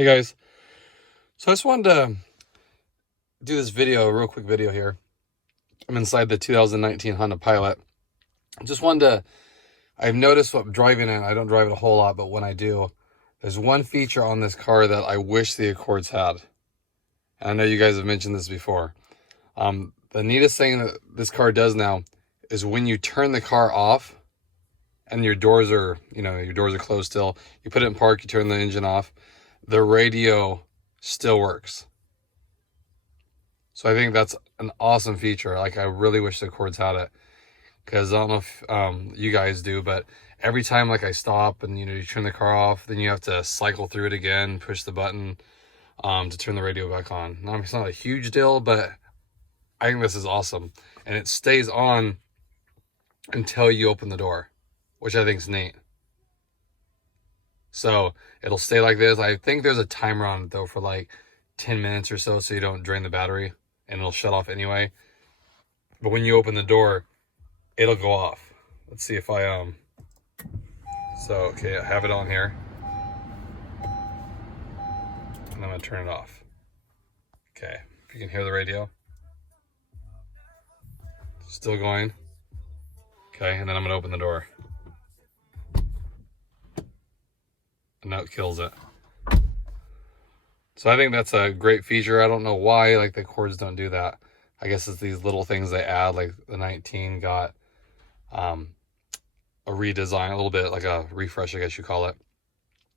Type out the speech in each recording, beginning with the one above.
Hey guys, so I just wanted to do this video, a real quick video here. I'm inside the 2019 Honda Pilot. Just wanted to, I've noticed what I'm driving in, I don't drive it a whole lot, but when I do, there's one feature on this car that I wish the Accords had. And I know you guys have mentioned this before. The neatest thing that this car does now is when you turn the car off and your doors are, your doors are closed still, you put it in park, you turn the engine off, the radio still works. So I think that's an awesome feature. Like, I really wish the Accords had it, because I don't know if you guys do, but every time like I stop and you turn the car off, then you have to cycle through it again, push the button to turn the radio back on. Now, it's not a huge deal, but I think this is awesome, and it stays on until you open the door, which I think is neat. So it'll stay like this. I think there's a timer on it though for like 10 minutes or so you don't drain the battery, and it'll shut off anyway. But when you open the door, it'll go off. Let's see if I so okay, I have it on here, and I'm gonna turn it off. Okay, if you can hear the radio, still going. Okay, and then I'm gonna open the door, and that kills it. So I think that's a great feature. I don't know why like the Accords don't do that. I guess it's these little things they add. Like the 19 got a redesign, a little bit like a refresh, I guess you call it.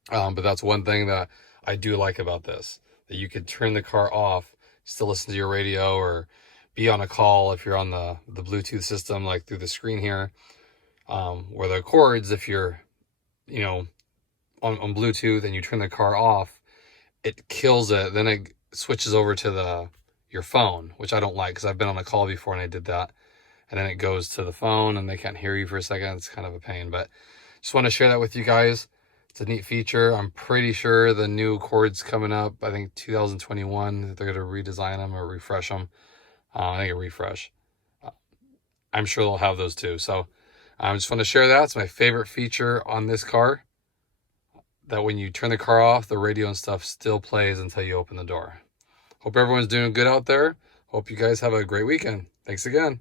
But that's one thing that I do like about this, that you could turn the car off, still listen to your radio, or be on a call if you're on the Bluetooth system, like through the screen here. Where the Accords, if you're, on Bluetooth and you turn the car off, it kills it. Then it switches over to your phone, which I don't like, because I've been on a call before and I did that. And then it goes to the phone and they can't hear you for a second. It's kind of a pain, but just want to share that with you guys. It's a neat feature. I'm pretty sure the new Accords coming up, I think 2021, they're going to redesign them or refresh them. I think a refresh. I'm sure they'll have those too. So I just want to share that. It's my favorite feature on this car, that when you turn the car off, the radio and stuff still plays until you open the door. Hope everyone's doing good out there. Hope you guys have a great weekend. Thanks again.